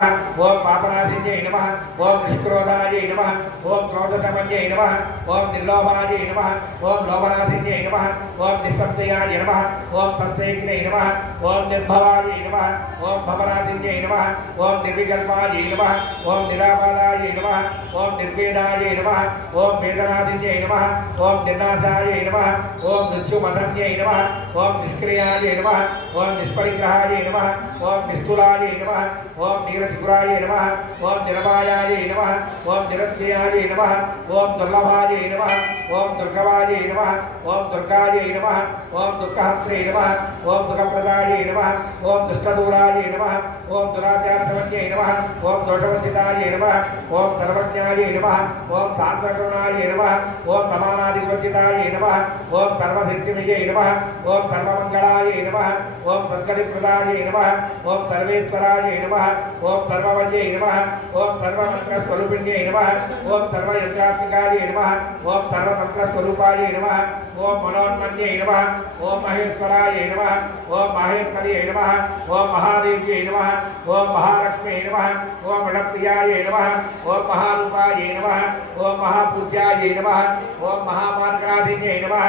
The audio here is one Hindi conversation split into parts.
ओम पापनाशिन्यै नमः ओम निष्क्रोधायै नमः ओम क्रोधसमन्यै नमः ओम निर्लोभायै नमः ओम लोभनाशिन्यै नमः ओम निस्संशयाय नमः ओम सत्तेग्नै नमः ओम निर्भवायै नमः ओम भवनाशिन्यै नमः ओम निर्विकल्पायै नमः ओम निराबालायै नमः ओम निर्वेदायै नमः ओम वेदनाशिन्यै नमः ओम निर्नाशायै नमः ओम मृत्युमदन्यै नमः ओम निष्क्रियायै नमः ओम निष्परिग्रहायै नमः ओम निस्तुलायै नमः ओम नीरजगुराय नमः ओम निरमायाय नमः ओम निरत्ययाय नमः ओम दुर्लभाय नमः ओम दुर्गवाय नमः ओम दुर्गाय नमः ओम दुःखहत्रे नमः ओम दुःखप्रदाय नमः ओम दुष्टदूराय नमः ओम दुराचारसमन्ये नमः ओम दोषवर्जिताय नमः ओम सर्वज्ञाय नमः ओम सात्वकरुणाय नमः ओम समानाधिवर्जिताय नमः ओम सर्वसिद्धिमये नमः ओम सर्वमङ्गलाय नमः ओम सद्गतिप्रदाय नमः ओम सर्वेश्वराय नमः ओम सर्ववज्ञे नमः ओम सर्वमन्त्रस्वरूपिण्ये नमः ओम सर्वयज्ञात्मिकाय नमः ओम सर्वतन्त्रस्वरूपाय नमः ओम मनोन्मन्ये नमः ओम महेश्वराय नमः ओम माहेश्वर्ये नमः ओम महादेव्ये नमः ओम महालक्ष्मी नमः ओम गणप्रियाय नमः ओम महारूपाय नमः ओम महापूज्याय नमः ओम महामार्गराधिन्ये नमः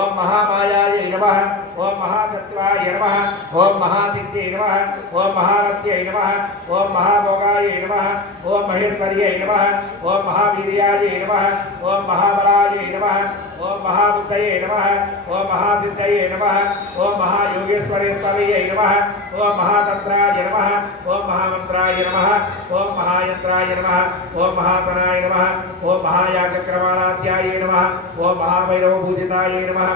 ओम महामायाय नमः ओम महातत्वाय नमः ओम महादित्ये नमः ओम महारत्ये नमः ओम महाभोगाय नमः ओम महेश्वर्ये नमः ओम महावीर्याय नमः ओम महाबलाय नमः ओम महाबुद्धये नमः ओम महासिद्धये नमः ओम महायोगेश्वरेश्वरये नमः ओम महातन्त्राय नमः ओम महामन्त्राय नमः ओम महायन्त्राय नमः ओम महातनाय नमः ओम महायागक्रमाराध्याय नमः ओम महाभैरवपूजिताय नमः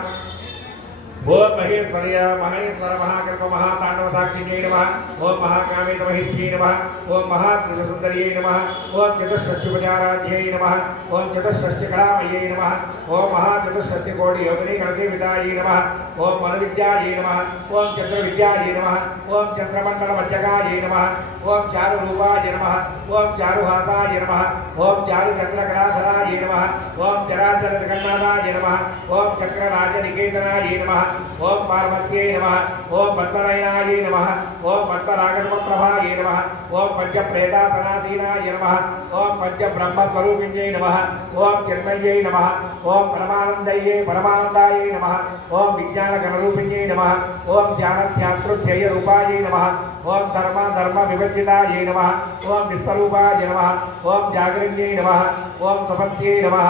ओम महेश्वर्य महेश्वर महाकल्प महातांडवसाक्षिण्यै नमः ओम महाकामेत महिष्यै नमः ओम महात्रिपुरसुन्दर्यै नमः ओम चतुष्षष्टिभुजाराध्यै नमः ओम चतुष्षष्टिकलामयै नमः ओम महाचतुष्षष्टिकोटियोगिनी गणदेवतायै नमः ओम मनोविद्यायै नमः ओम चन्द्रविद्यायै नमः ओम चन्द्रमण्डलमध्यगायै नमः ओम चारुरूपाय नमः ओम चारुहासाय नमः ओम चारुचन्द्रकलाधराय नमः ओम चराचरजगन्नाथाय नमः ओम चक्रराजनिकेतनाय नमः ओम पार्वत्यै नमः ओम पद्मनयनाय नमः ओम पद्मरागणप्रभाय नमः ओम पंचप्रेतासनासीनाय नमः ओम पंचब्रह्मस्वरूपिण्यै नमः ओम चिन्मयै नमः ओम परमानन्दाय नमः ओम विज्ञानगणरूपिण्यै नमः ओम ध्यानध्यातृध्ययरूपाय नमः ओम धर्मविवर्जिताय नमः ओम विश्वरूपाय नमः ओम जागरिण्यै नमः ओम सपत्यै नमः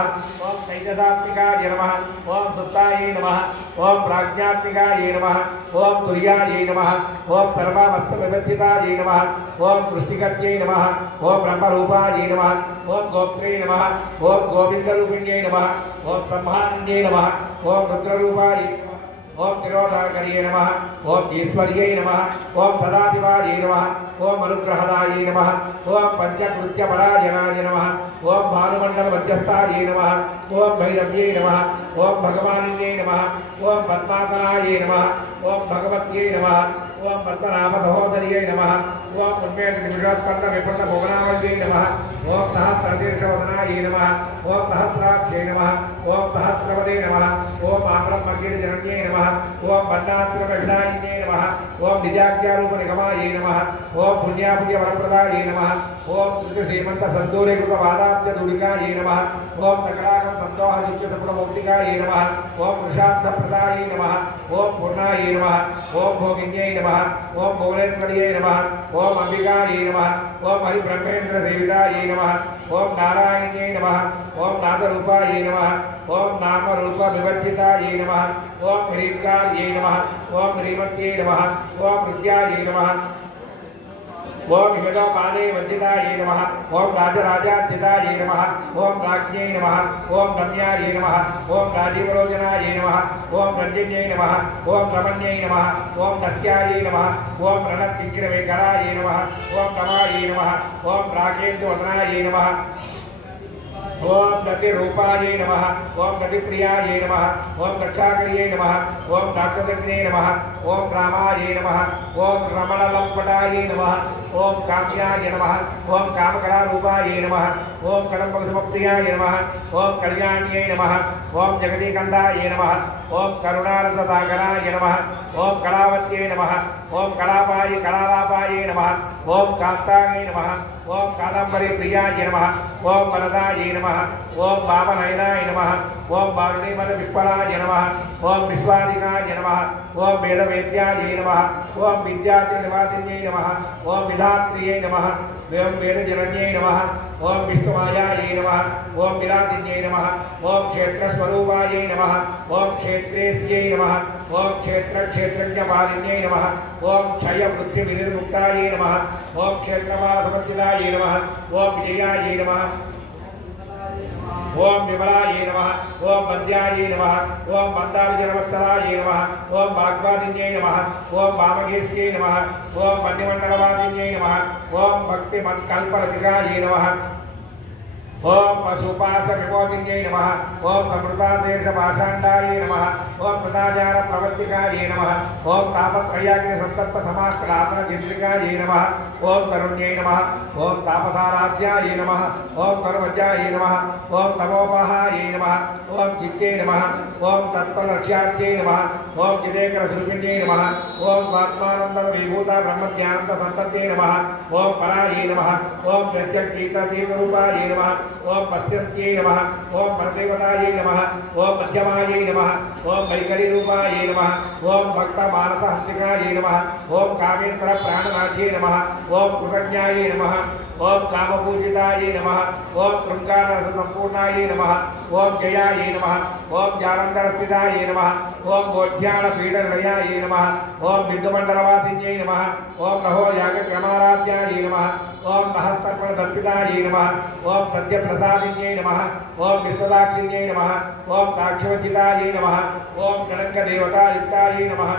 ओम तैजसात्मिकाय नमः ओम सुप्ताय नमः ओम प्राज्ञात्मिकाय नमः ओम तुर्याय नमः ओम सर्वावस्थविवर्जिताय नमः ओम दृष्टिकर्त्यै नमः ओम ब्रह्मरूपाय नमः ओम गोप्त्रे नमः ओम गोविन्दरूपिण्यै नमः ओम ब्रह्मानन्द्यै नमः ओम रुद्ररूपाय ओम तिरोधाकर्ये नमः ओम ईश्वर्ये नमः ओम सदाशिवाय नमः ओम अनुग्रहदाय नमः ओम पंचकृत्यपरायणाय नमः ओम भानुमण्डलमध्यस्थाय नमः ओम भैरव्ये नमः ओम भगवानिन्ये नमः ओम पद्मासनाय नमः ओम भगवत्यै नमः ओम पद्मनाभसहोदर्यै नमः ओम उन्मेषनिमिषोत्पन्नविपुण्णभुवनावल्यै नमः ओम सहस्रशीर्षवदनाय नमः ओम सहस्राक्षै नमः ओम सहस्रवदे नमः ओम आब्रह्मगिरिजनन्यै नमः ओम बन्नात्मकविधायिन्यै नमः ओम निजाज्ञारूपनिगमाय नमः ओम पुण्यापुण्यवरप्रदाय नमः ओम श्रीमन्तसन्दूरीकृतवादाब्जदूलिकाय नमः ओम सकलाकं सन्दोहयुक्तसपुरमौक्तिकाय नमः ओम वृषाब्धप्रदाय नमः ओम पूर्णाय नमः ओम भोगिन्यै नमः ओम भुवनेश्वर्यै नमः ओम अंबिकायै नमः ओम हरिब्रह्मेन्द्रसेविताय नमः ओम नारायण्यै नमः ओम नादरूपाय नमः ओम नामरूपविवर्जिताय नमः ओम ह्रीङ्कार्यै नमः ओम ह्रीमत्यै नमः ओम विद्यायै नमः ओम हिरण्यपाणे वंदिताय नमः ओम राजराजार्चिताय नमः ओम राज्ञै नमः ओम रम्याय नमः ओम राजीवलोचनाय नमः ओम रंजिन्यै नमः ओम रमण्यै नमः ओम नस्याय नमः ओम रणत्तिग्रवेकराय नमः ओम रमाय नमः ओम रागेन्द्रवदनाय नमः ओम गतिरूपाय नमः ओम गतिप्रियाय नमः ओम रक्षाकर्ये नमः ओम दाक्षदग्ने नमः ओम रामाय नमः ओम रमणलम्पटाय नमः ओम काम्याय नमः ओम कामकरारूपाय नमः ओम कडम्बसमुक्तियाय नमः ओम कल्याण्यै नमः ओम जगदीकन्दाय नमः ओम करुणारससागराय नमः ओम कलावत्यै नमः ओम कलापाय कलालापाय नमः ओम कांतायै नमः ओम कादम्बरी प्रियाय नमः ओम वरदाय नमः ओम वामनयनाय नमः ओम वारुणीमद विप्पलाय नमः ओम विश्वादिकाय नमः ओम वेदवेद्याय नमः ओम विद्यातिनिवासिन्यै नमः ओम विधात्र्यै नमः ओम वेदजनन्यै नमः ओम विष्णुमायायै नमः ओम विराजिन्यै नमः ओम क्षेत्रस्वरूपायै नमः ओम क्षेत्रेस्यै नमः ओम क्षेत्रक्षेत्रज्ञपालिन्यै नमः ओम क्षयवृत्तिविनिर्मुक्तायै नमः ओम क्षेत्रपालसमर्जितायै नमः ओम विजयायै नमः ओम विमलाय नमः ओम वन्द्याय नमः ओम मन्दारजनवत्सलाय नमः ओम वाग्वादिन्यै नमः ओम वामगेस्यै नमः ओम वन्यमण्डलवादिन्यै नमः ओम भक्तिमत्कल्परतिकाय नमः ओम पशुपाशविमोचिन्यै नमः ओम समृतादेशभाषाण्डाय नमः ओम कृताचारप्रवर्तिकाय नमः ओम तापत्रयाग्निसन्तप्तसमाक्रामणगिन्द्रिकाय नमः ओम तरुण्यै नमः ओम तापसाराध्याय नमः ओम तरुवज्याय नमः ओम तमोपहाय नमः ओम चित्ते नमः ओम तत्त्वलक्ष्यार्थे नमः ओम चिदेकरस्वरूपिण्यै नमः ओम स्वात्मानन्दविभूता ब्रह्मज्ञानन्दसन्तते नमः ओम पराय नमः ओम प्रत्यक्षीततीतरूपाय नमः ओम पश्यन्त्यै नमः ओम परदेवताय नमः ओम मध्यमाय नमः ओम वैकरीरूपाय नमः ओम भक्तमानसहंसिकाय नमः ओम कामेश्वर प्राणनाथ्यै नमः ओम कृतज्ञाय नमः ओम कामपूजिताय नमः ओम कृङ्गारसम्पूर्णाय नमः ओम जयाय नमः ओम जालन्धरस्थिताय नमः ओम बोध्यानपीडनिलयाय नमः ओम बिन्दुमण्डलवासिन्यै नमः ओम नहो यागक्रमाराध्याय नमः ओम महस्तर्पणदर्पिताय नमः ओम सद्यप्रसादिन्यै नमः ओम विश्वदाक्षिण्यै नमः ओम साक्षिवजिताय नमः ओम कनकदेवतायुक्ताय नमः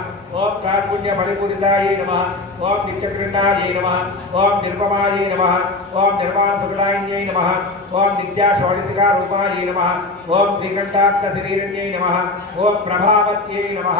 ओम कारुण्यपरिपूरिताय नमः ओम नित्यकृण्णाय नमः ओम निर्ममाय नमः ओम निर्माणसुखदायिन्यै नमः ओम नित्याषोडशिकारूपाय नमः ओम श्रीकण्ठाक्षशरीरण्यै नमः ओम प्रभावत्यै नमः।